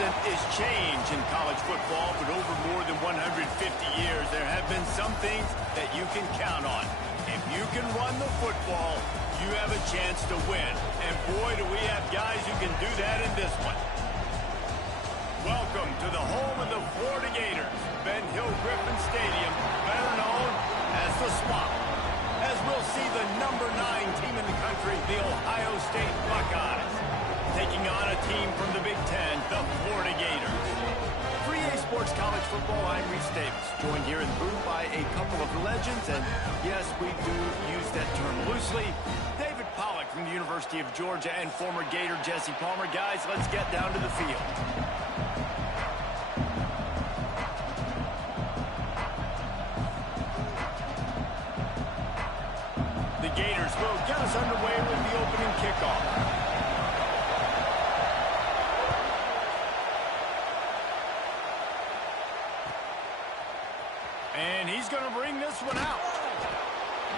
constant is change in college football, but over more than 150 years, there have been some things that you can count on. If you can run the football, you have a chance to win. And boy, do we have guys who can do that in this one. Welcome to the home of the Florida Gators, Ben Hill Griffin Stadium, better known as the Swamp. As we'll see the number 9 team in the country, the Ohio State Buckeyes, taking on a team from the Big Ten, the Florida Gators. For EA Sports College Football, I'm Reese Davis, joined here in the booth by a couple of legends, and yes, we do use that term loosely. David Pollack from the University of Georgia and former Gator Jesse Palmer. Guys, let's get down to the field. The Gators will get us underway with the opening kickoff. And he's going to bring this one out.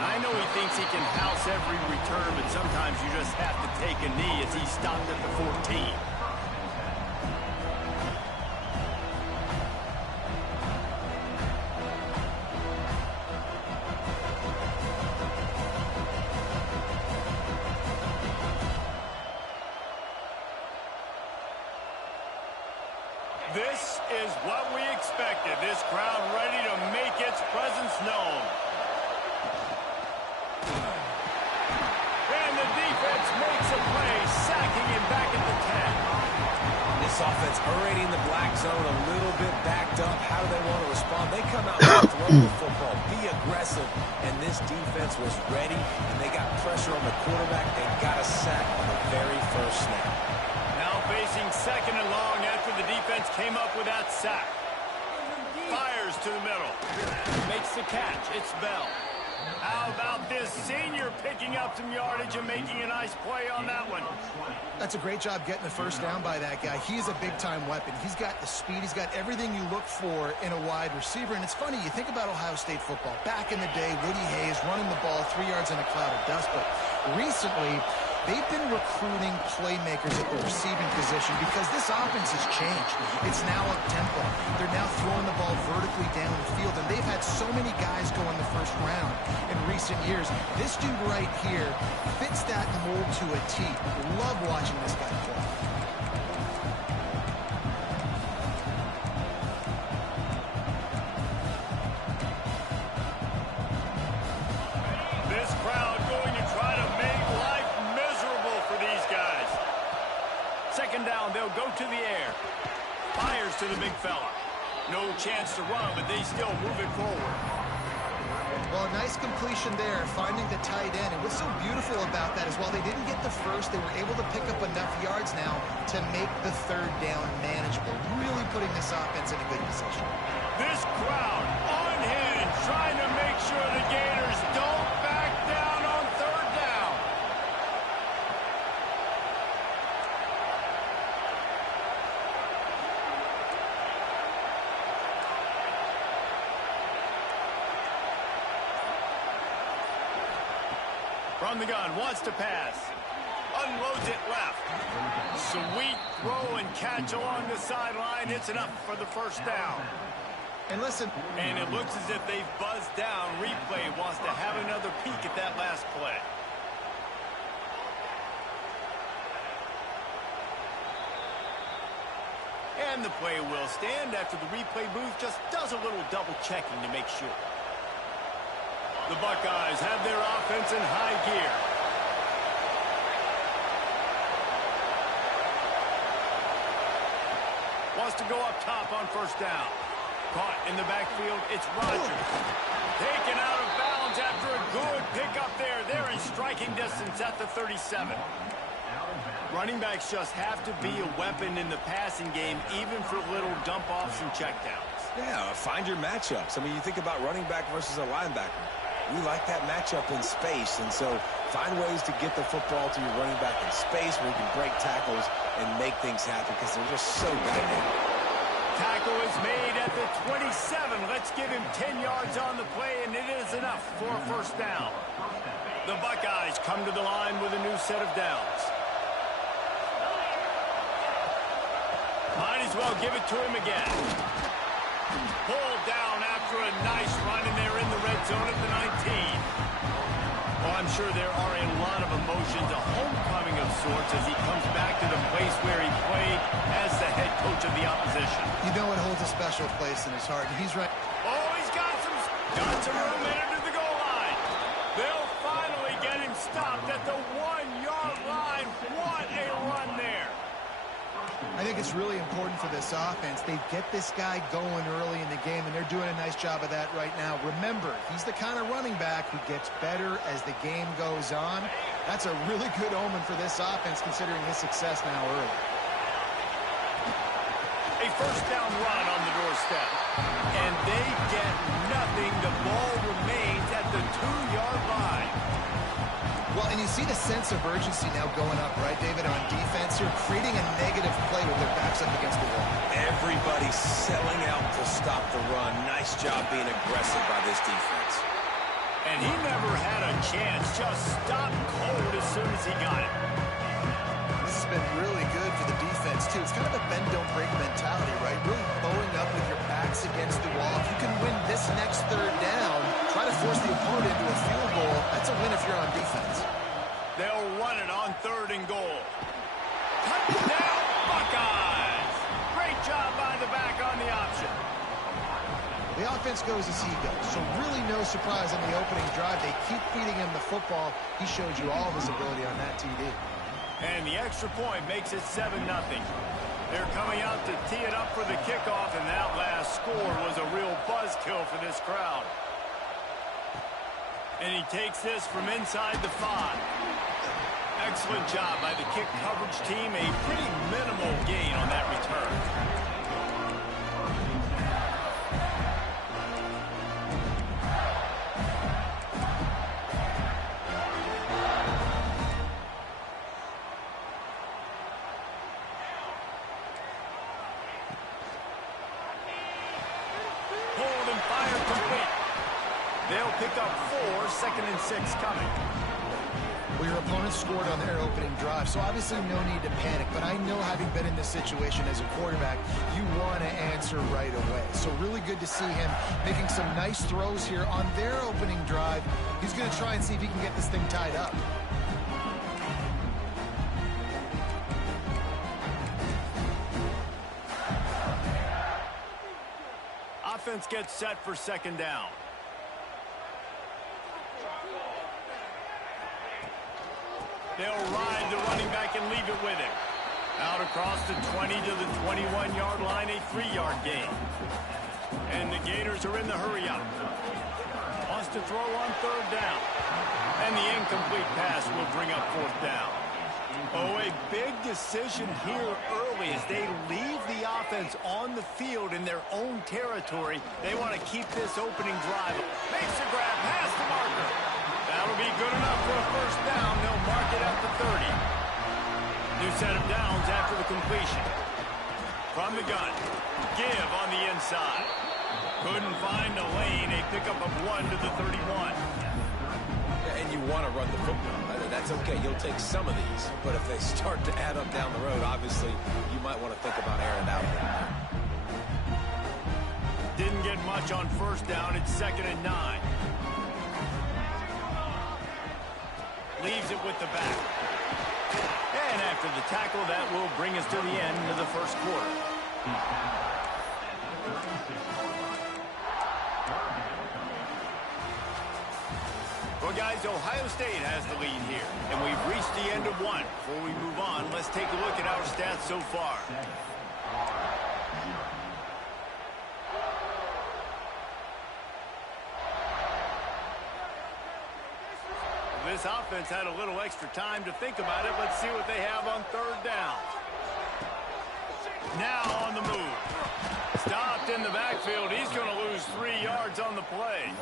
I know he thinks he can house every return, but sometimes you just have to take a knee as he stopped at the 14. This is what we expected. This crowd ready to make its presence known. And the defense makes a play, sacking him back at the 10. This offense already in the black zone, a little bit backed up. How do they want to respond? They come out and throw the football, be aggressive, and this defense was ready, and they got pressure on the quarterback and got a sack on the very first snap. Now facing second and long after the defense came up with that sack. Fires to the middle. Makes the catch. It's Bell. How about this senior picking up some yardage and making a nice play on that one? That's a great job getting the first down by that guy. He's a big-time weapon. He's got the speed. He's got everything you look for in a wide receiver. And it's funny, you think about Ohio State football. Back in the day, Woody Hayes running the ball 3 yards in a cloud of dust. But recently, they've been recruiting playmakers at the receiving position because this offense has changed. It's now up-tempo. They're now throwing the ball vertically down the field, and they've had so many guys go in the first round in recent years. This dude right here fits that mold to a T. Love watching this guy play. This crowd going to try to make life miserable for these guys. Second down, they'll go to the air. Fires to the big fella. No chance to run, but they still move it forward. Well, a nice completion there, finding the tight end. And what's so beautiful about that is while they didn't get the first, they were able to pick up enough yards now to make the third down manageable. Really putting this offense in a good position. This crowd on hand, trying to make sure the Gators don't back down on third down. From the gun, wants to pass. Unloads it left. Sweet throw and catch along the sideline. It's enough for the first down. And listen. And it looks as if they've buzzed down. Replay wants to have another peek at that last play. And the play will stand after the replay booth just does a little double checking to make sure. The Buckeyes have their offense in high gear. Wants to go up top on first down. Caught in the backfield, it's Rodgers. Taken out of bounds after a good pickup there. They're in striking distance at the 37. Running backs just have to be a weapon in the passing game, even for little dump-offs and checkdowns. Yeah, find your matchups. I mean, you think about running back versus a linebacker. We like that matchup in space, and so find ways to get the football to your running back in space where you can break tackles and make things happen because they're just so dynamic. Tackle is made at the 27. Let's give him 10 yards on the play, and it is enough for a first down. The Buckeyes come to the line with a new set of downs. Might as well give it to him again. Pulled down after a nice run, and they're in the red zone at the 19. Well, I'm sure there are a lot of emotions, a homecoming of sorts, as he comes back to the place where he played as the head coach of the opposition. You know it holds a special place in his heart, and he's right. Oh, he's got some room in to the goal line. They'll finally get him stopped at the 1-yard line. What a run there. I think it's really important for this offense. They get this guy going early in the game, and they're doing a nice job of that right now. Remember, he's the kind of running back who gets better as the game goes on. That's a really good omen for this offense, considering his success now early. A first down run on the doorstep. And they get nothing. The ball remains at the 2-yard line. Well, and you see the sense of urgency now going up, right, David, on defense here, creating a negative play with their backs up against the wall. Everybody's selling out to stop the run. Nice job being aggressive by this defense. And he never had a chance. Just stopped cold as soon as he got it. This has been really good for the defense, too. It's kind of a bend-don't-break mentality, right? Really bowing up with your backs against the wall. If you can win this next third down, try to force the opponent into a field goal. That's a win if you're on defense. They'll run it on 3rd and goal. Touchdown, Buckeyes! Great job by the back on the option. The offense goes as he goes, so really no surprise on the opening drive. They keep feeding him the football. He showed you all of his ability on that TD. And the extra point makes it 7-0. They're coming out to tee it up for the kickoff, and that last score was a real buzzkill for this crowd. And he takes this from inside the 5. Excellent job by the kick coverage team. A pretty minimal gain on that return. Hold and fire complete. They'll pick up 4, 2nd and 6 coming. Well, your opponent scored on their opening drive, so obviously no need to panic. But I know, having been in this situation as a quarterback, you want to answer right away. So really good to see him making some nice throws here on their opening drive. He's going to try and see if he can get this thing tied up. Offense gets set for 2nd down. They'll ride the running back and leave it with him. Out across the 20 to the 21-yard line, a 3-yard gain. And the Gators are in the hurry-up. Wants to throw on 3rd down. And the incomplete pass will bring up 4th down. Oh, a big decision here early as they leave the offense on the field in their own territory. They want to keep this opening drive. Makes the grab, has the marker. That'll be good enough for a 1st down. They'll mark it at the 30. New set of downs after the completion. From the gun, give on the inside. Couldn't find a lane. A pickup of 1 to the 31. And you want to run the football. That's okay. You'll take some of these. But if they start to add up down the road, obviously, you might want to think about airing out. Didn't get much on 1st down. It's 2nd and 9. Leaves it with the back. And after the tackle, that will bring us to the end of the 1st quarter. Well, guys, Ohio State has the lead here, and we've reached the end of 1. Before we move on, let's take a look at our stats so far. This offense had a little extra time to think about it. Let's see what they have on 3rd down. Now on the move. Stopped in the backfield. He's going to lose 3 yards on the play.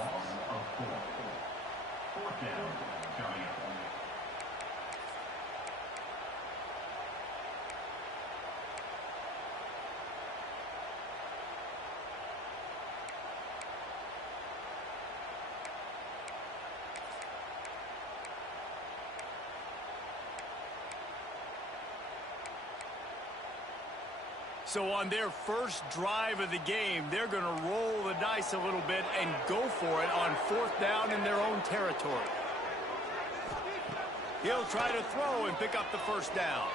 So on their first drive of the game, they're going to roll the dice a little bit and go for it on 4th down in their own territory. He'll try to throw and pick up the first down.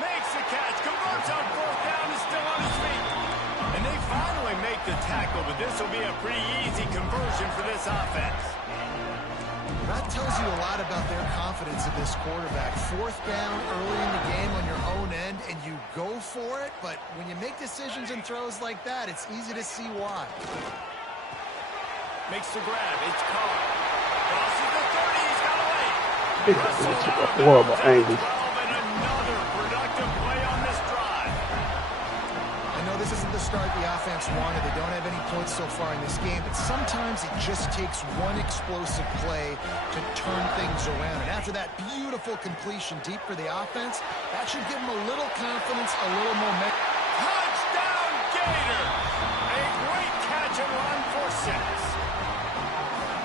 Makes the catch, converts on 4th down, is still on his feet. And they finally make the tackle, but this will be a pretty easy conversion for this offense. That tells you a lot about their confidence in this quarterback. 4th down early in the game on your own end, and you go for it, but when you make decisions and throws like that, it's easy to see why. Makes the grab, it's Carr. Crosses the 30, he's got away. It took a horrible angle. And another productive play on this drive. I know this isn't the start the offense wanted. They don't have any points so far in this game, but sometimes it just takes one explosive play to turn things around. And after that beautiful completion deep for the offense, that should give them a little confidence, a little momentum. Touchdown, Gators! A great catch and run for 6.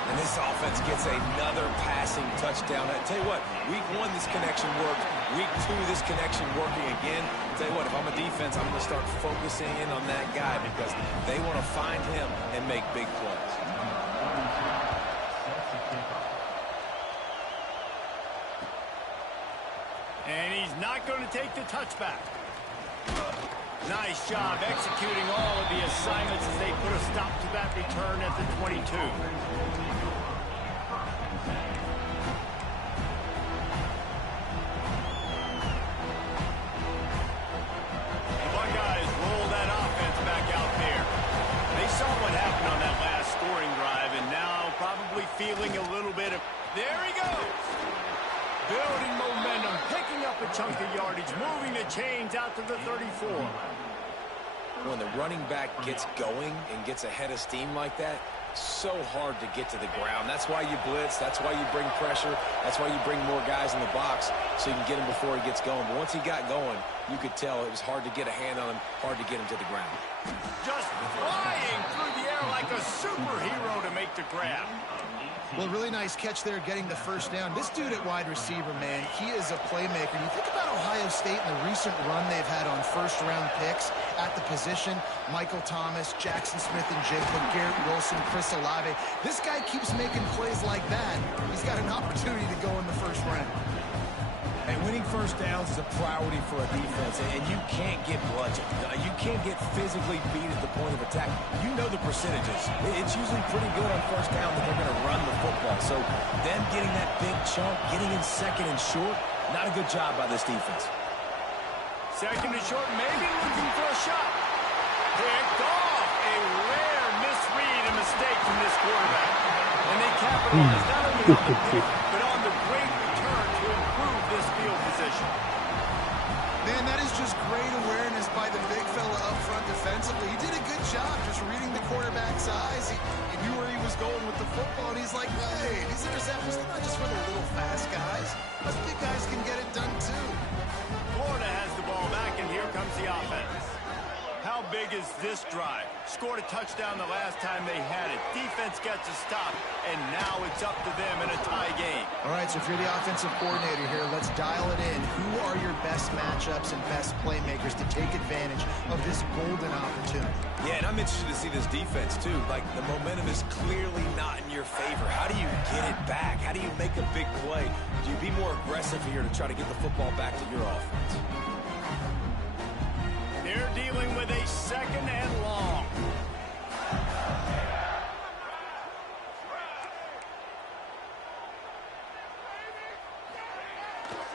And this offense gets another passing touchdown. I tell you what, week 1, this connection worked. Week 2, this connection working again. I tell you what, if I'm a defense, I'm going to start focusing in on that guy because they want to find him and make big plays. And he's not going to take the touchback. Nice job executing all of the assignments as they put a stop to that return at the 22. The Buckeyes roll that offense back out there. They saw what happened on that last scoring drive, and now probably feeling a little bit of... There he goes! Building momentum, picking up a chunk of yardage, moving the chains out to the 34. When the running back gets going and gets ahead of steam like that, so hard to get to the ground. That's why you blitz. That's why you bring pressure. That's why you bring more guys in the box so you can get him before he gets going. But once he got going, you could tell it was hard to get a hand on him, hard to get him to the ground. Just flying through the air like a superhero to make the grab. Well, really nice catch there getting the first down. This dude at wide receiver, man, he is a playmaker. You think about Ohio State and the recent run they've had on first-round picks at the position. Michael Thomas, Jackson Smith and Jigba, Garrett Wilson, Chris Olave. This guy keeps making plays like that. He's got an opportunity to go in the first round. And winning first downs is a priority for a defense, and you can't get bludgeoned. You can't get physically beat at the point of attack. You know the percentages. It's usually pretty good on first down that they're going to run the football. So them getting that big chunk, getting in second and short, not a good job by this defense. Second and short, maybe looking for a shot. Picked off. A rare misread and mistake from this quarterback. And they capitalize not only on the pick, but on the great return to improve this field position. Man, that is just great awareness by the big fella up front defensively. He did a good job just reading the quarterback's eyes. He knew where he was going with the football, and he's like, hey, these interceptions are not just for the little fast guys. Those big guys can get it done too. Florida has the ball back, and here comes the offense. How big is this drive? Scored a touchdown the last time they had it. Defense gets a stop, and now it's up to them in a tie game. All right, so if you're the offensive coordinator here, let's dial it in. Who are your best matchups and best playmakers to take advantage of this golden opportunity? Yeah, and I'm interested to see this defense, too. Like, the momentum is clearly not in your favor. How do you get it back? How do you make a big play? Do you be more aggressive here to try to get the football back to your offense? They're dealing with a second and long.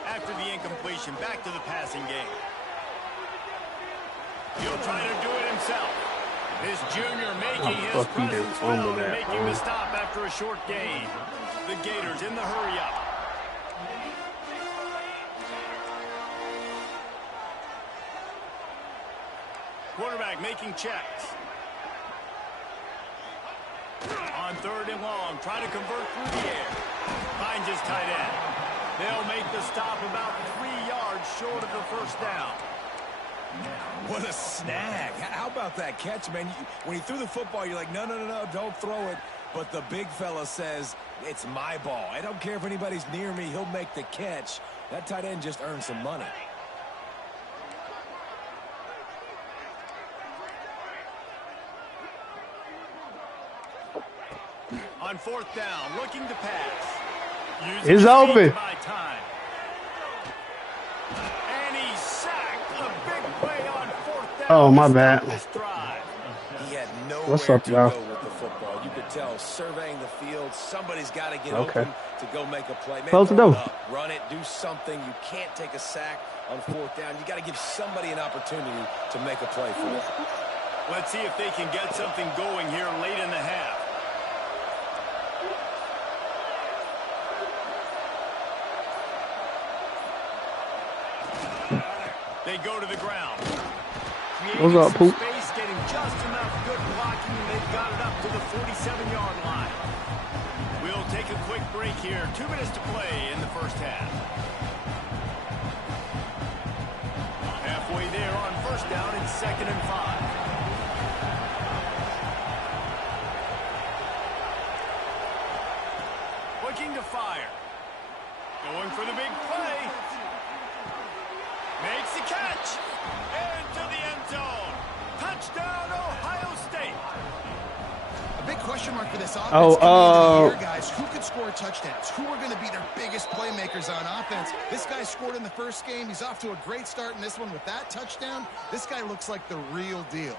After the incompletion, back to the passing game. He'll try to do it himself. This junior making his presence felt and making the stop after a short gain. The Gators in the hurry-up. Quarterback making checks. On third and long, trying to convert through the air. Finds his tight end. They'll make the stop about 3 yards short of the first down. What a snag. How about that catch, man? When he threw the football, you're like, no, don't throw it. But the big fella says, it's my ball. I don't care if anybody's near me. He'll make the catch. That tight end just earned some money. On fourth down, looking to pass. It's open. Time. And he's sacked. A big play on fourth down. Oh, my bad. He had nowhere What's up, to y'all? go with the football. You could tell surveying the field. Somebody's got to get open to go make a play. Close the door. Run it, do something. You can't take a sack on fourth down. You got to give somebody an opportunity to make a play for you. Let's see if they can get something going here late in the half. They go to the ground. What's up, Poop? Space, getting just enough good blocking, and they've got it up to the 47-yard line. We'll take a quick break here. 2 minutes to play in the first half. Halfway there on first down and 2nd and 5. Looking to fire. Going for the big play. Makes the catch. Into the end zone. Touchdown, Ohio State. A big question mark for this offense. Guys, who could score touchdowns? Who are going to be their biggest playmakers on offense? This guy scored in the first game. He's off to a great start in this one with that touchdown. This guy looks like the real deal.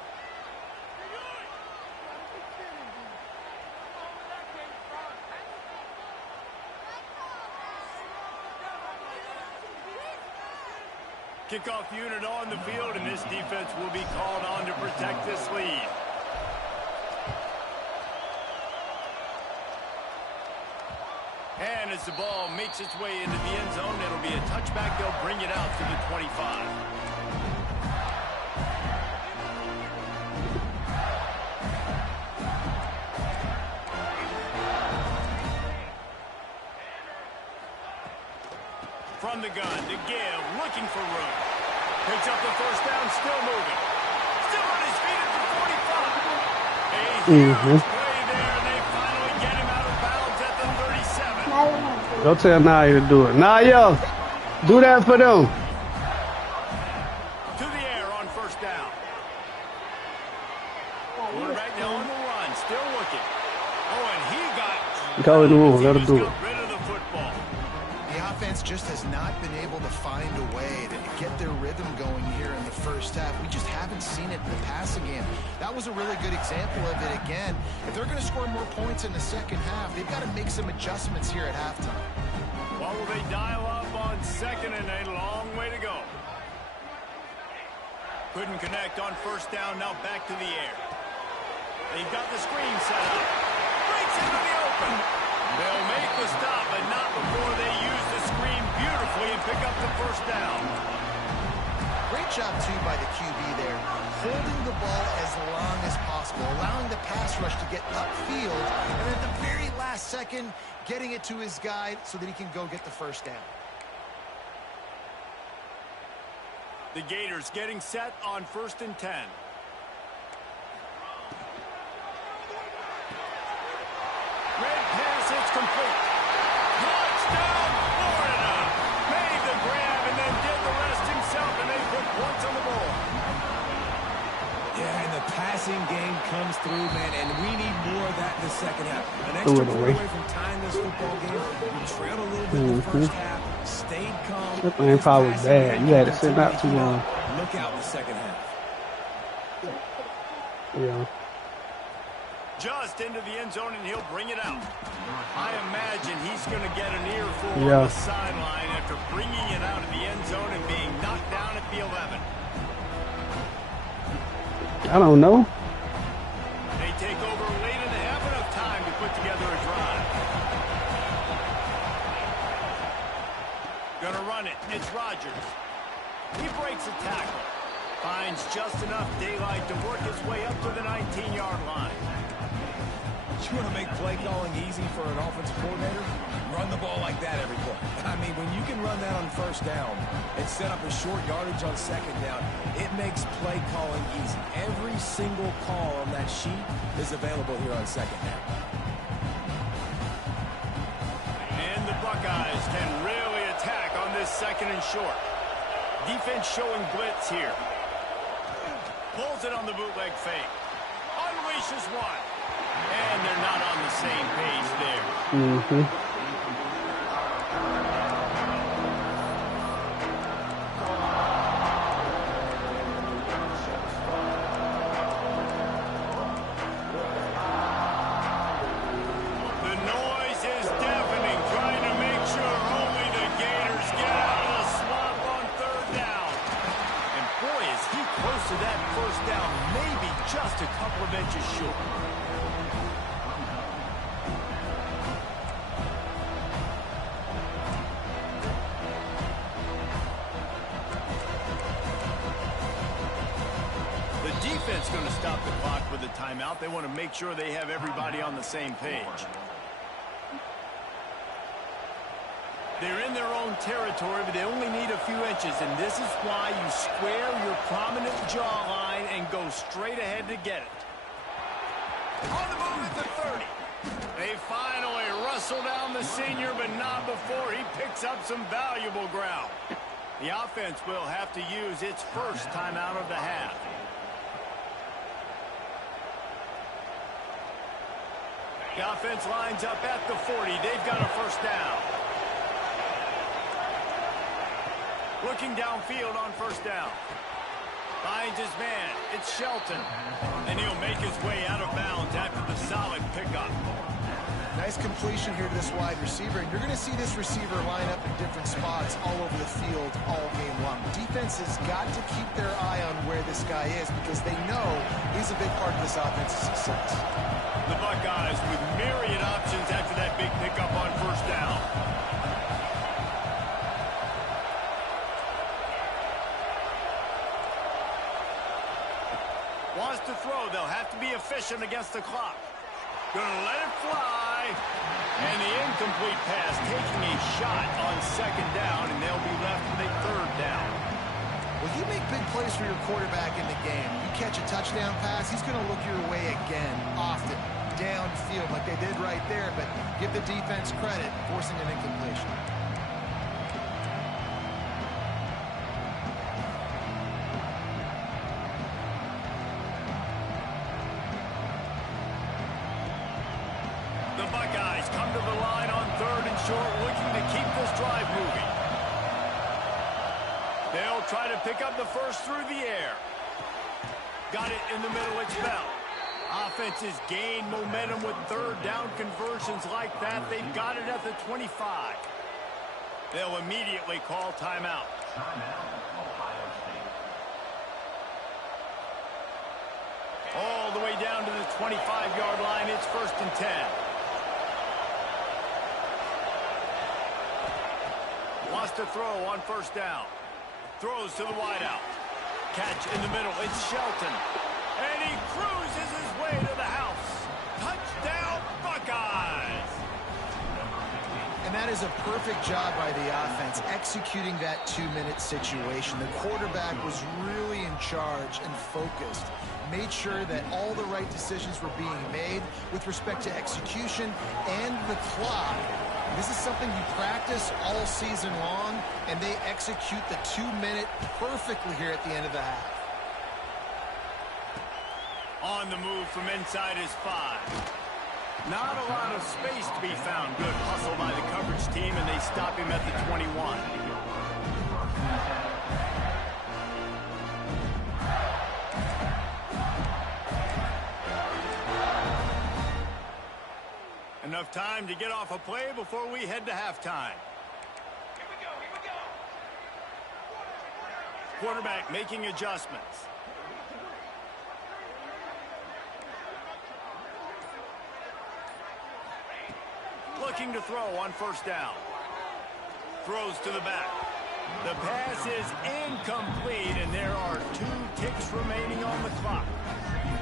Kickoff unit on the field, and this defense will be called on to protect this lead. And as the ball makes its way into the end zone, it'll be a touchback. They'll bring it out to the 25. From the gun to give, looking for room. Picks up the first down, still moving. Still on his feet at the 45. A huge play there, and they finally get him out of bounds at the 37. Go tell Naya to do it. Naya, do that for them. To the air on first down. Quarterback now on the run, still looking. Oh, and he got... Go in the room, let him do it. Rid of the football. The offense just has not been able to find a way to get their rhythm going here in the first half. We just haven't seen it in the passing game. That was a really good example of it again. If they're going to score more points in the second half, they've got to make some adjustments here at halftime. Well, will they dial up on second, and a long way to go. Couldn't connect on first down, now back to the air. They've got the screen set up. Breaks into the open. They'll make the stop, but not before they use the screen beautifully and pick up the first down. Great job, too, by the QB there. Holding the ball as long as possible, allowing the pass rush to get upfield, and at the very last second, getting it to his guy so that he can go get the first down. The Gators getting set on 1st and 10. Red pass, it's complete. Touchdown, Florida. Made the grab and then did the rest himself, and they put points on the board. Yeah, and the passing game comes through, man, and we need more of that in the second half. An extra point away from tying this football game. We trailed a little bit in the first half, stayed calm. That thing probably bad. You had to sit out too long. Look out in the second half. Yeah. Just into the end zone, and he'll bring it out. I imagine he's going to get an earful on the sideline after bringing it out of the end zone and being knocked down at the 11. I don't know. They take over late in the half, enough time to put together a drive. Gonna run it. It's Rodgers. He breaks a tackle. Finds just enough daylight to work his way up to the 19-yard line. You want to make play calling easy for an offensive coordinator? Run the ball like that every play. I mean, when you can run that on first down and set up a short yardage on second down, it makes play calling easy. Every single call on that sheet is available here on second down. And the Buckeyes can really attack on this 2nd and short. Defense showing blitz here. Pulls it on the bootleg fake. Unleashes one. And they're not on the same page there. The noise is deafening, trying to make sure only the Gators get out of the slump on third down. And boy, is he close to that first down, maybe just a couple of inches short. The defense going to stop the clock with a timeout. They want to make sure they have everybody on the same page. They're in their own territory, but they only need a few inches, and this is why you square your prominent jawline and go straight ahead to get it. On the move at the 30. They finally wrestle down the senior, but not before he picks up some valuable ground. The offense will have to use its first timeout of the half. The offense lines up at the 40. They've got a first down. Looking downfield on first down. Finds his man. It's Shelton. And he'll make his way out of bounds after the solid pickup. Nice completion here to this wide receiver. And you're going to see this receiver line up in different spots all over the field all game long. Defense has got to keep their eye on where this guy is because they know he's a big part of this offense's success. The Buckeyes with myriad options after that big pickup on first down. Wants to throw. They'll have to be efficient against the clock. Gonna let it fly. And the incomplete pass taking a shot on second down, and they'll be left with a third down. Well, you make big plays for your quarterback in the game. You catch a touchdown pass, he's going to look your way again, often, downfield like they did right there, but give the defense credit, forcing an incompletion. The Buckeyes come to the line on third and short, looking to keep this drive moving. They'll try to pick up the first through the air. Got it in the middle, it's Bell. Offenses gain momentum with third down conversions like that. They've got it at the 25. They'll immediately call timeout. All the way down to the 25-yard line. It's 1st and 10. Wants to throw on first down. Throws to the wideout. Catch in the middle. It's Shelton. And he cruises his way to the house. Touchdown, Buckeyes! And that is a perfect job by the offense, executing that 2-minute situation. The quarterback was really in charge and focused. Made sure that all the right decisions were being made with respect to execution and the clock. This is something you practice all season long, and they execute the 2-minute perfectly here at the end of the half. On the move from inside his 5. Not a lot of space to be found. Good hustle by the coverage team, and they stop him at the 21. Enough time to get off a play before we head to halftime. Here we go. Quarterback making adjustments. Looking to throw on first down. Throws to the back. The pass is incomplete, and there are 2 ticks remaining on the clock.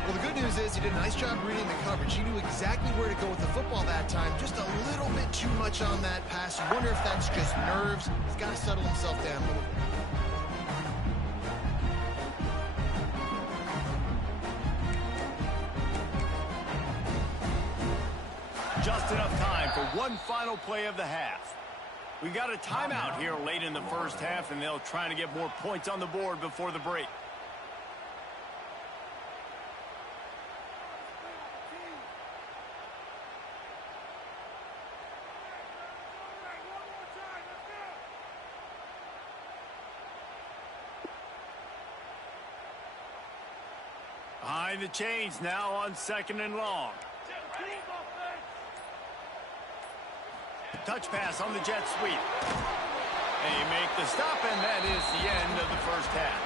Well, the good news is he did a nice job reading the coverage. He knew exactly where to go with the football that time. Just a little bit too much on that pass. You wonder if that's just nerves. He's got to settle himself down a little bit. Just enough time for one final play of the half. We got a timeout here late in the first half, and they'll try to get more points on the board before the break. Trying to change now on 2nd and long. Touch pass on the jet sweep. They make the stop, and that is the end of the first half.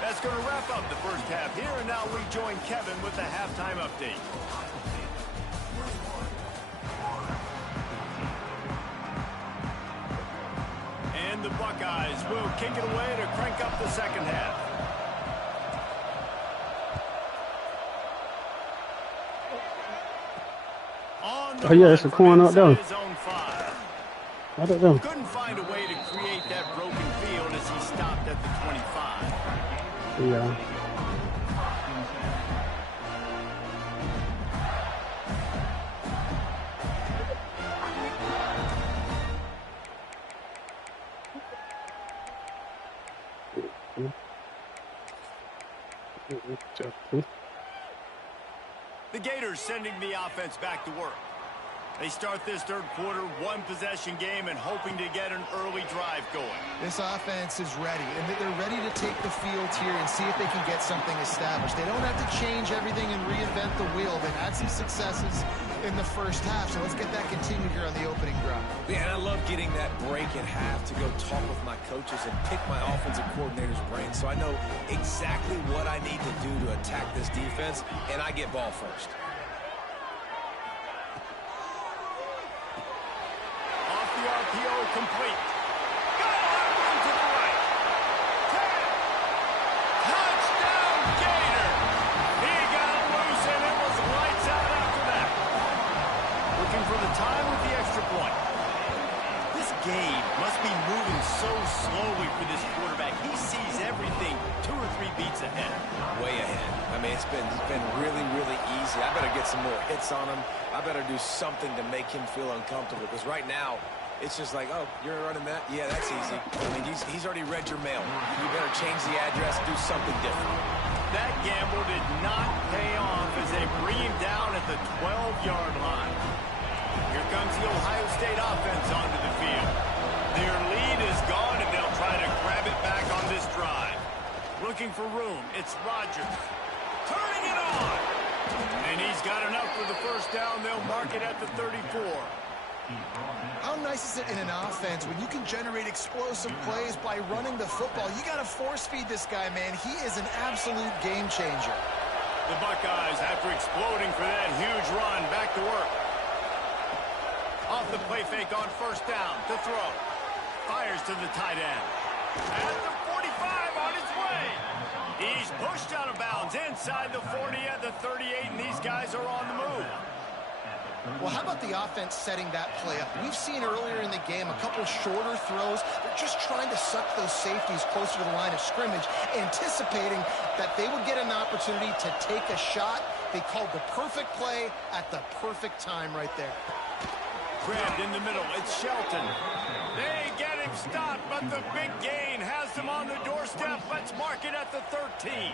That's going to wrap up the first half here, and now we join Kevin with the halftime update. And the Buckeyes will kick it away to crank up the second half. Oh yeah, it's a corner up there. I don't know. Couldn't find a way to create that broken field as he stopped at the 25. Yeah. The Gators sending the offense back to work. They start this third quarter, one-possession game, and hoping to get an early drive going. This offense is ready, and they're ready to take the field here and see if they can get something established. They don't have to change everything and reinvent the wheel. They've had some successes in the first half, so let's get that continued here on the opening drive. Yeah, and I love getting that break at half to go talk with my coaches and pick my offensive coordinator's brain so I know exactly what I need to do to attack this defense, and I get ball first. RPO complete. Got one to the right. 10. Touchdown, Gator. He got loose, and it was lights out after that. Looking for the time with the extra point. This game must be moving so slowly for this quarterback. He sees everything 2 or 3 beats ahead. Way ahead. I mean, it's been really, really easy. I better get some more hits on him. I better do something to make him feel uncomfortable because right now, it's just like, oh, you're running that? Yeah, that's easy. I mean, he's already read your mail. You better change the address, do something different. That gamble did not pay off as they bring him down at the 12-yard line. Here comes the Ohio State offense onto the field. Their lead is gone, and they'll try to grab it back on this drive. Looking for room. It's Rodgers. Turning it on. And he's got enough for the first down. They'll mark it at the 34. How nice is it in an offense when you can generate explosive plays by running the football? You got to force feed this guy, man. He is an absolute game changer. The Buckeyes, after exploding for that huge run, back to work. Off the play fake on first down to throw. Fires to the tight end. At the 45 on his way. He's pushed out of bounds inside the 40 at the 38, and these guys are on the move. Well, how about the offense setting that play up? We've seen earlier in the game a couple shorter throws. They're just trying to suck those safeties closer to the line of scrimmage, anticipating that they would get an opportunity to take a shot. They called the perfect play at the perfect time right there. Grabbed in the middle. It's Shelton. They get him stopped, but the big gain has them on the doorstep. Let's mark it at the 13.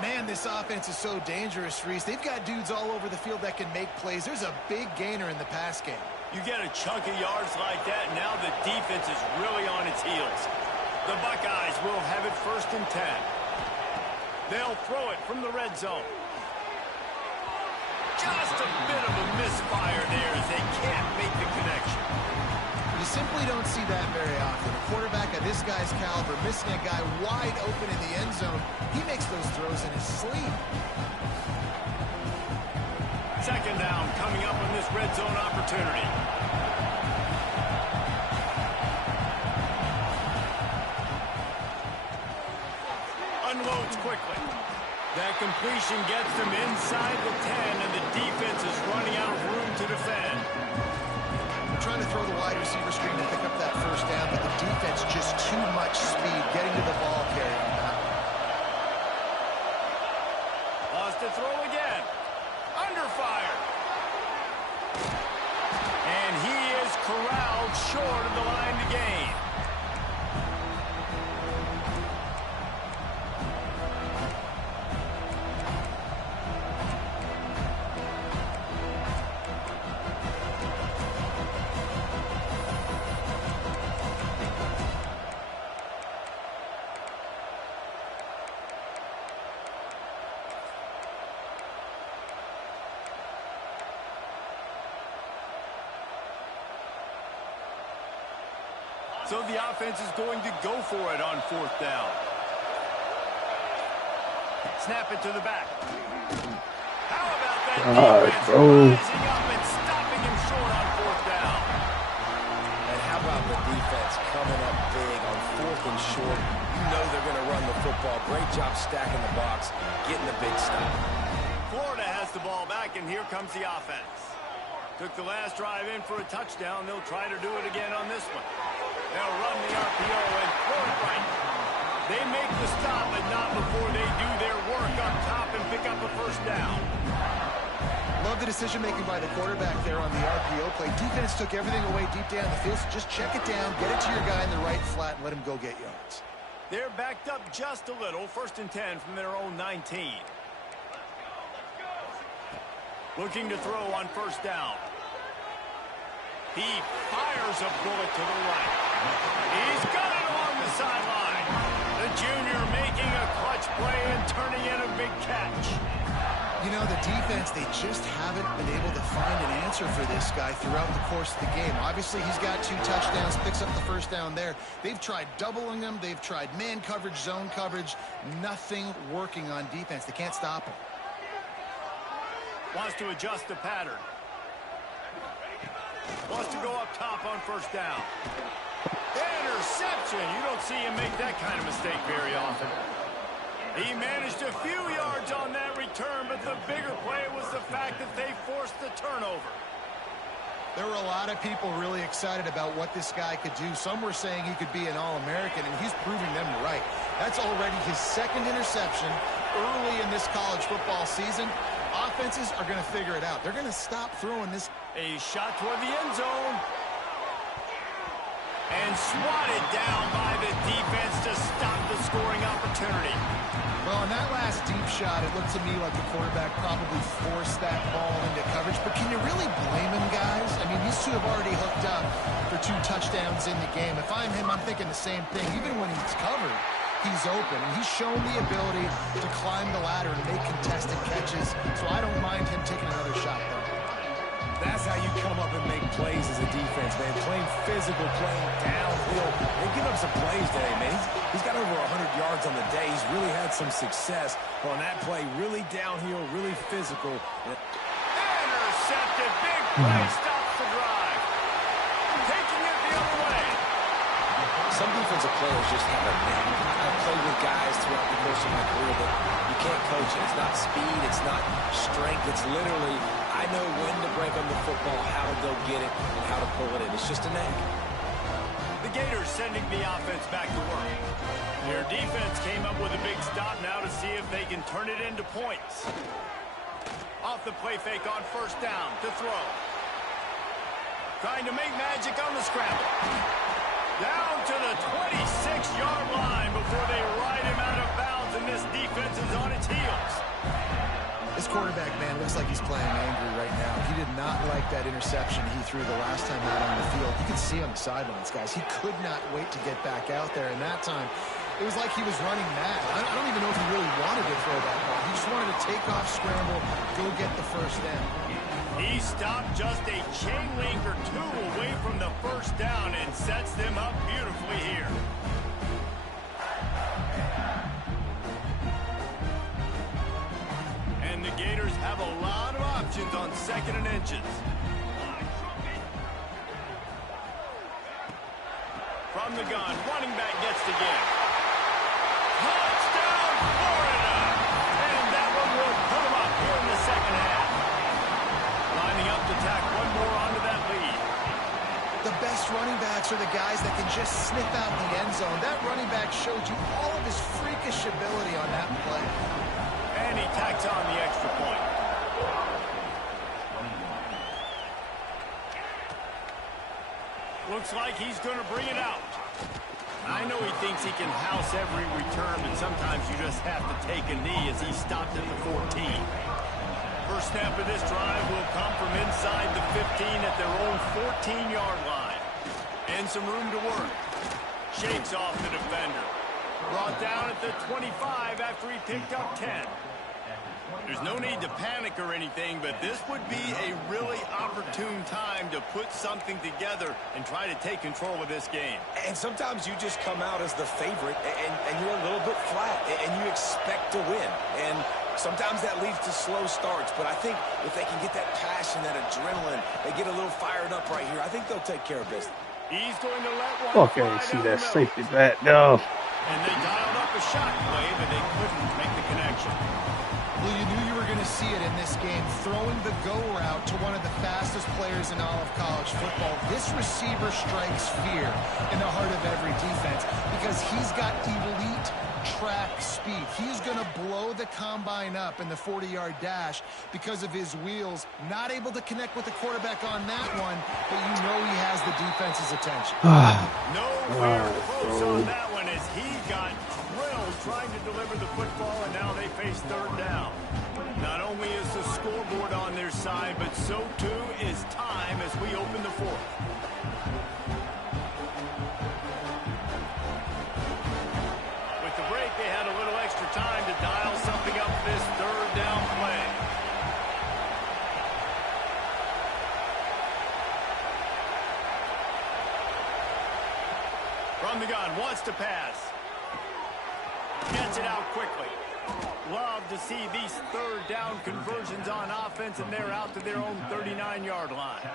Man, this offense is so dangerous, Reese. They've got dudes all over the field that can make plays. There's a big gainer in the pass game. You get a chunk of yards like that, now the defense is really on its heels. The Buckeyes will have it 1st and 10. They'll throw it from the red zone. Just a bit of a misfire there as they can't make the connection. You simply don't see that very often. A quarterback of this guy's caliber missing a guy wide open in the end zone. He makes those throws in his sleep. Second down coming up on this red zone opportunity. Unloads quickly. That completion gets them inside the 10, and the defense is running out of room to defend. Trying to throw the wide receiver screen to pick up that first down, but the defense just too much speed getting to the ball carrier on that. Lost to throw again. Under fire. And he is corralled short of the line to gain. So the offense is going to go for it on 4th down. Snap it to the back. How about that defense rising up and stopping him short on 4th down? And how about the defense coming up big on 4th and short? You know they're going to run the football. Great job stacking the box, getting the big stop. Florida has the ball back, and here comes the offense. Took the last drive in for a touchdown. They'll try to do it again on this one. They'll run the RPO and throw it right. They make the stop, but not before they do their work up top and pick up a 1st down. Love the decision-making by the quarterback there on the RPO play. Defense took everything away deep down the field, so just check it down, get it to your guy in the right flat, and let him go get yards. They're backed up just a little. 1st and 10 from their own 19. Looking to throw on 1st down. He fires a bullet to the right. He's got it along the sideline. The junior making a clutch play and turning in a big catch. You know, the defense, they just haven't been able to find an answer for this guy throughout the course of the game. Obviously, he's got 2 touchdowns, picks up the 1st down there. They've tried doubling him. They've tried man coverage, zone coverage. Nothing working on defense. They can't stop him. Wants to adjust the pattern. Wants to go up top on 1st down. Interception. You don't see him make that kind of mistake very often. He managed a few yards on that return, but the bigger play was the fact that they forced the turnover. There were a lot of people really excited about what this guy could do. Some were saying he could be an All-American, and he's proving them right. That's already his 2nd interception early in this college football season. Offenses are going to figure it out. They're going to stop throwing this. A shot toward the end zone. And swatted down by the defense to stop the scoring opportunity. Well, on that last deep shot, it looked to me like the quarterback probably forced that ball into coverage. But can you really blame him, guys? I mean, these two have already hooked up for 2 touchdowns in the game. If I'm him, I'm thinking the same thing. Even when he's covered, he's open. And he's shown the ability to climb the ladder and make contested catches. So I don't mind him taking another shot there. That's how you come up and make plays as a defense, man. Playing physical, playing downhill. They give up some plays today, man. He's got over 100 yards on the day. He's really had some success on that play. Really downhill, really physical. Intercepted. Big play. Stops the drive. Taking it the other way. Some defensive players just have a knack. I've played with guys throughout the course of my career that you can't coach it. It's not speed. It's not strength. It's literally, I know when to break on the football, how to go get it, and how to pull it in. It's just a knack. The Gators sending the offense back to work. Their defense came up with a big stop now to see if they can turn it into points. Off the play fake on 1st down to throw. Trying to make magic on the scramble. Down to the 26-yard line before they ride him out of bounds, and this defense is on its heels. This quarterback, man, looks like he's playing angry right now. He did not like that interception he threw the last time out on the field. You can see on the sidelines, guys. He could not wait to get back out there, and that time, it was like he was running mad. I don't even know if he really wanted to throw that ball. He just wanted to take off, scramble, go get the 1st down. He stopped just a chain link or 2 away from the 1st down and sets them up beautifully here. And the Gators have a lot of options on 2nd and inches. From the gun, running back gets the give. Touchdown, Florida! And that one will put them up here in the 2nd half. Lining up to tack one more onto that lead. The best running backs are the guys that can just sniff out the end zone. That running back showed you all of his freakish ability on that play. And he tacks on the extra point. Looks like he's going to bring it out. I know he thinks he can house every return, but sometimes you just have to take a knee as he stopped at the 14. First snap of this drive will come from inside the 15 at their own 14-yard line. And some room to work. Shakes off the defender. Brought down at the 25 after he picked up 10. There's no need to panic or anything, but this would be a really opportune time to put something together and try to take control of this game. And sometimes you just come out as the favorite, and you're a little bit flat, and you expect to win. And sometimes that leads to slow starts, but I think if they can get that passion, that adrenaline, they get a little fired up right here, I think they'll take care of business. He's going to let one Okay, fly see down that the safety back though. And they dialed up a shot play, but they couldn't make the connection. Well, you knew you were going to see it in this game, throwing the go route to one of the fastest players in all of college football. This receiver strikes fear in the heart of every defense because he's got elite track speed. He's going to blow the combine up in the 40-yard dash because of his wheels. Not able to connect with the quarterback on that one, but you know he has the defense's attention. Nowhere close on that one as he got drilled trying to deliver the football, and now they face third down. Not only is the scoreboard on their side, but so too is time as we open the fourth. With the break, they had a little extra time to dial something up this third down play. From the gun, wants to pass. Gets it out quickly. Love to see these third down conversions on offense, and they're out to their own 39-yard line.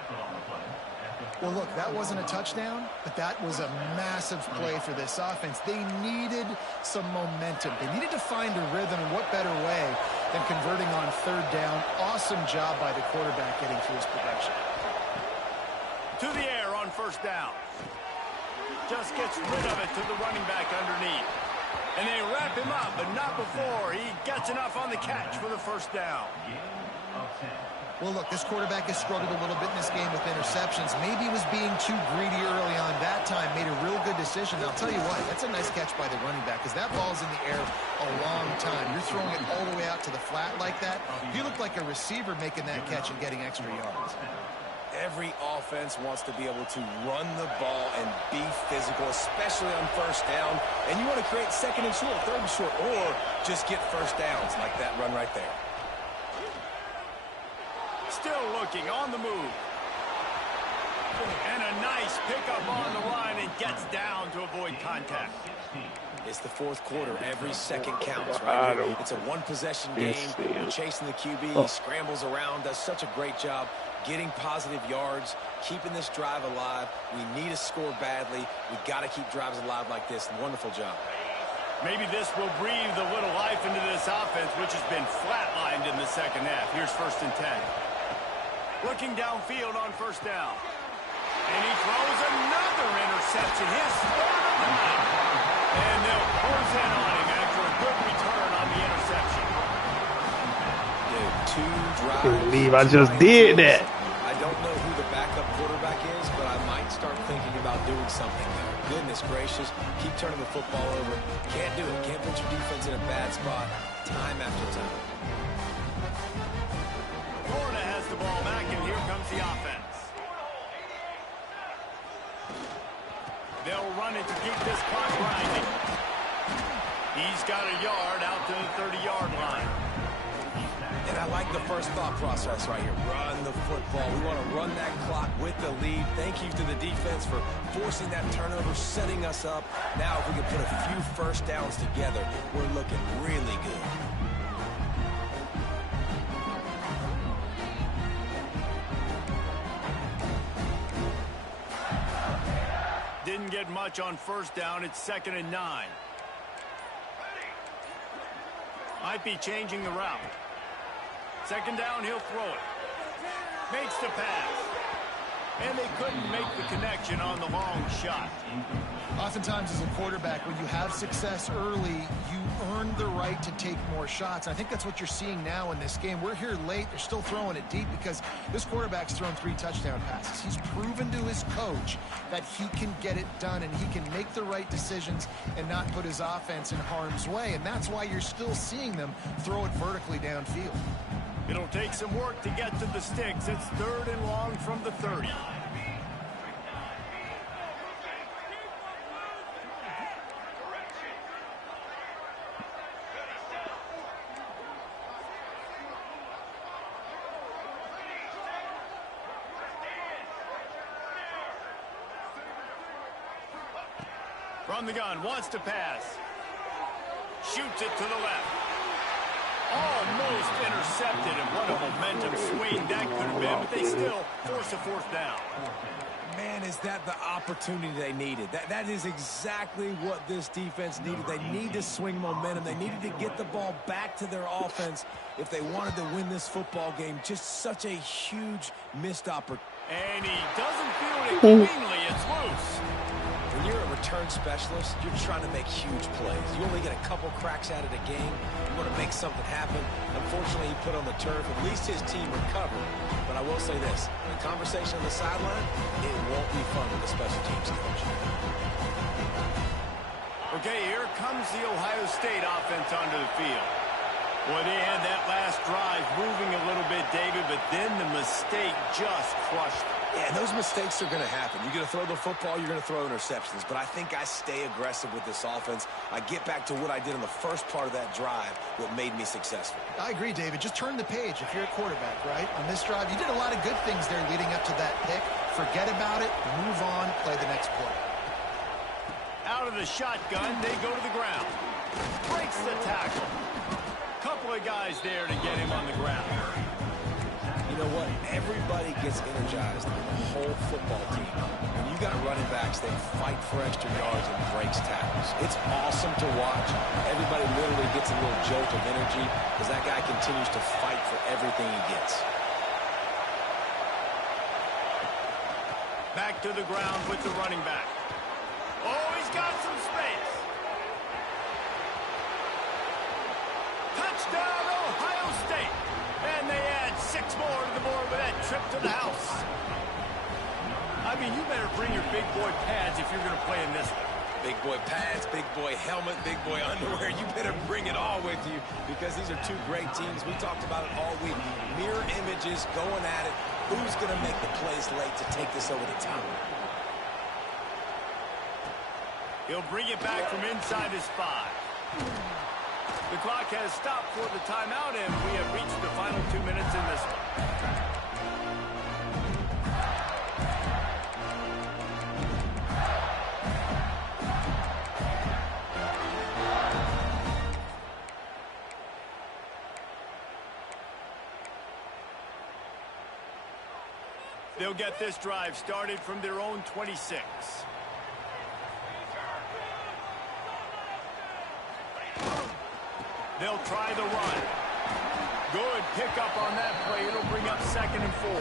Well, look, that wasn't a touchdown, but that was a massive play for this offense. They needed some momentum. They needed to find a rhythm, and what better way than converting on third down. Awesome job by the quarterback getting through his progression. To the air on first down. Just gets rid of it to the running back underneath. And they wrap him up, but not before he gets enough on the catch for the first down. Well, look, this quarterback has struggled a little bit in this game with interceptions. Maybe he was being too greedy early on that time, made a real good decision. I'll tell you what, that's a nice catch by the running back because that ball's in the air a long time. You're throwing it all the way out to the flat like that. You look like a receiver making that catch and getting extra yards. Every offense wants to be able to run the ball and be physical, especially on first down. And you want to create second and short, third and short, or just get first downs like that run right there. Still looking on the move. And a nice pickup on the line and gets down to avoid contact. It's the fourth quarter. Every second counts, right? It's a one-possession game. You're chasing the QB. He scrambles around, does such a great job getting positive yards, keeping this drive alive. We need a score badly. We've got to keep drives alive like this. Wonderful job. Maybe this will breathe a little life into this offense, which has been flatlined in the second half. Here's first and 10. Looking downfield on first down. And he throws another interception. His third of the night. And they'll close in on him after a good return on the interception. Dude, two drives. I can't believe I just did that. I don't know who the backup quarterback is, but I might start thinking about doing something there. Goodness gracious. Keep turning the football over. Can't do it. Can't put your defense in a bad spot time after time. Florida has the ball back, and here comes the offense. They'll run it to keep this clock grinding. He's got a yard out to the 30-yard line. And I like the first thought process right here. Run the football. We want to run that clock with the lead. Thank you to the defense for forcing that turnover, setting us up. Now if we can put a few first downs together, we're looking really good. Didn't get much on first down. It's 2nd and 9. Might be changing the route. Second down, he'll throw it. Makes the pass. And they couldn't make the connection on the long shot. Oftentimes as a quarterback, when you have success early, you earn the right to take more shots. I think that's what you're seeing now in this game. We're here late. They're still throwing it deep because this quarterback's thrown 3 touchdown passes. He's proven to his coach that he can get it done and he can make the right decisions and not put his offense in harm's way. And that's why you're still seeing them throw it vertically downfield. It'll take some work to get to the sticks. It's 3rd and long from the 30. From the gun, wants to pass. Shoots it to the left. Almost intercepted, and what a momentum swing that could have been, but they still force a fourth down. Man, is that the opportunity they needed. That is exactly what this defense needed. They need to swing momentum. They needed to get the ball back to their offense if they wanted to win this football game. Just such a huge missed opportunity. And he doesn't feel it cleanly. It's loose. When you're a return specialist, you're trying to make huge plays. You only get a couple cracks at it a game. You want to make something happen. Unfortunately, he put on the turf. At least his team recovered. But I will say this, the conversation on the sideline, it won't be fun with the special teams coach. Okay, here comes the Ohio State offense onto the field. Well, they had that last drive moving a little bit, David, but then the mistake just crushed them. Yeah, and those mistakes are going to happen. You're going to throw the football, you're going to throw interceptions. But I think I stay aggressive with this offense. I get back to what I did in the first part of that drive, what made me successful. I agree, David. Just turn the page if you're a quarterback, right? On this drive, you did a lot of good things there leading up to that pick. Forget about it, move on, play the next play. Out of the shotgun, they go to the ground. Breaks the tackle. Couple of guys there to get him on the ground. You know what? Everybody gets energized in the whole football team. When you got running backs, they fight for extra yards and breaks tackles. It's awesome to watch. Everybody literally gets a little jolt of energy because that guy continues to fight for everything he gets. Back to the ground with the running back. Oh, he's got some space. Touchdown, Ohio State. And they add 6 more to the board with that trip to the house. I mean, you better bring your big boy pads if you're going to play in this one. Big boy pads, big boy helmet, big boy underwear. You better bring it all with you because these are two great teams. We talked about it all week. Mirror images, going at it. Who's going to make the plays late to take this over the top? He'll bring it back from inside his 5. The clock has stopped for the timeout, and we have reached the final 2 minutes in this one. They'll get this drive started from their own 26. They'll try the run. Good pickup on that play. It'll bring up 2nd and 4.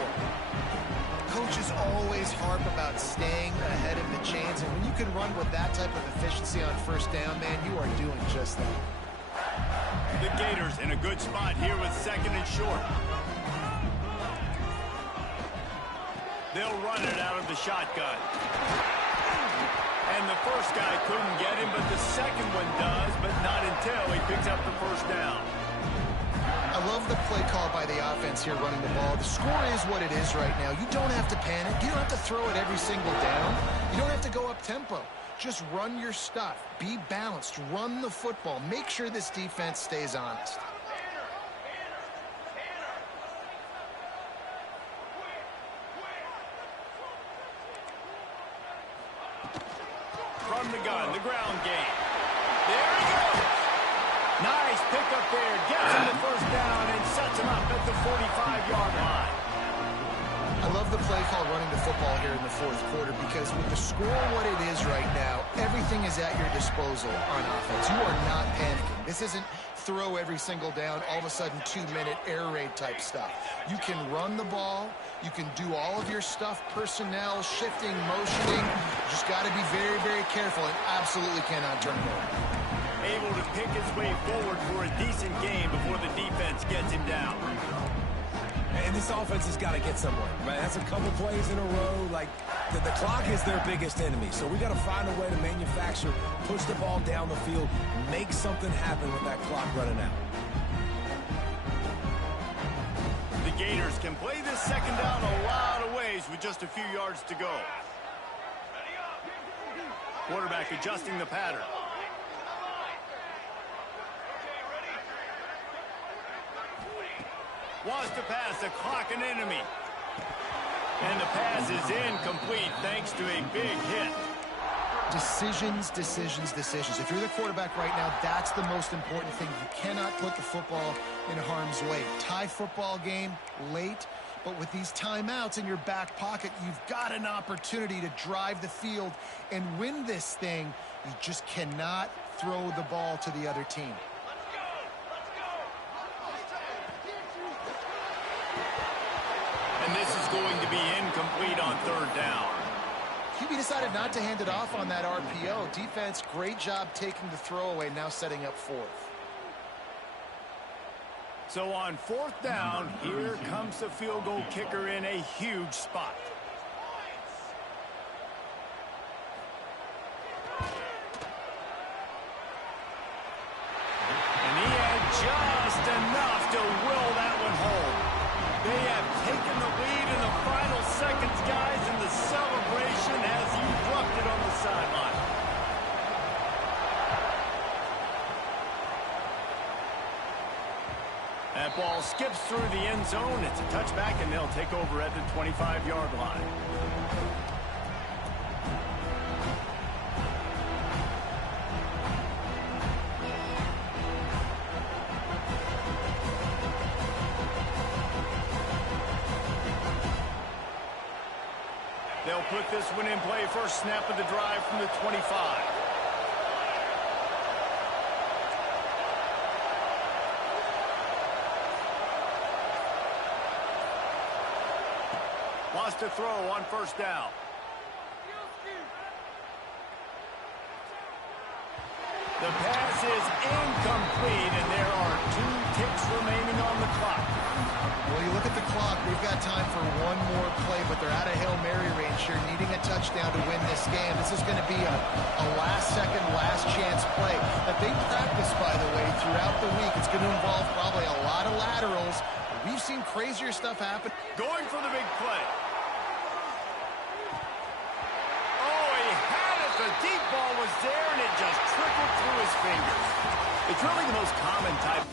Coaches always harp about staying ahead of the chains, and when you can run with that type of efficiency on first down, man, you are doing just that. The Gators in a good spot here with 2nd and short. They'll run it out of the shotgun. And the first guy couldn't get him, but the second one does, but not until he picks up the first down. I love the play call by the offense here running the ball. The score is what it is right now. You don't have to panic. You don't have to throw it every single down. You don't have to go up tempo. Just run your stuff. Be balanced. Run the football. Make sure this defense stays honest. From the gun, the ground game. There he goes. Nice pickup there. Gets him the first down and sets him up at the 45-yard line. I love the play call running the football here in the fourth quarter because with the score what it is right now, everything is at your disposal on offense. You are not panicking. This isn't throw every single down, all of a sudden 2-minute air raid type stuff. You can run the ball. You can do all of your stuff, personnel, shifting, motioning. You just got to be very, very careful and absolutely cannot turn it over. Able to pick his way forward for a decent game before the defense gets him down. And this offense has got to get somewhere, right? That's a couple plays in a row. Like, the clock is their biggest enemy. So we got to find a way to manufacture, push the ball down the field, make something happen with that clock running out. The Gators can play this second down a lot of ways with just a few yards to go. Quarterback adjusting the pattern. Wants to pass, the clock an enemy. And the pass is incomplete thanks to a big hit. Decisions, decisions, decisions. If you're the quarterback right now, that's the most important thing. You cannot put the football in harm's way. Tie football game late, but with these timeouts in your back pocket, you've got an opportunity to drive the field and win this thing. You just cannot throw the ball to the other team. And this is going to be incomplete on third down. QB decided not to hand it off on that RPO. Defense, great job taking the throwaway, now setting up fourth. So on fourth down, here comes the field goal kicker in a huge spot. And he had just enough to will that one home. They have taken the lead in the final seconds, guys, and the celebration has erupted on the sideline. That ball skips through the end zone. It's a touchback, and they'll take over at the 25-yard line. They'll put this one in play. First snap of the drive from the 25. Wants to throw on first down. The pass is incomplete, and there are 2 ticks remaining on the clock. Well, you look at the clock, they've got time for one more play, but they're out of Hail Mary range here, needing a touchdown to win this game. This is going to be a last-second, last-chance play that they practice, by the way, throughout the week. It's going to involve probably a lot of laterals. We've seen crazier stuff happen. Going for the big play. Oh, he had it. The deep ball was there, and it just trickled through his fingers. It's really the most common type.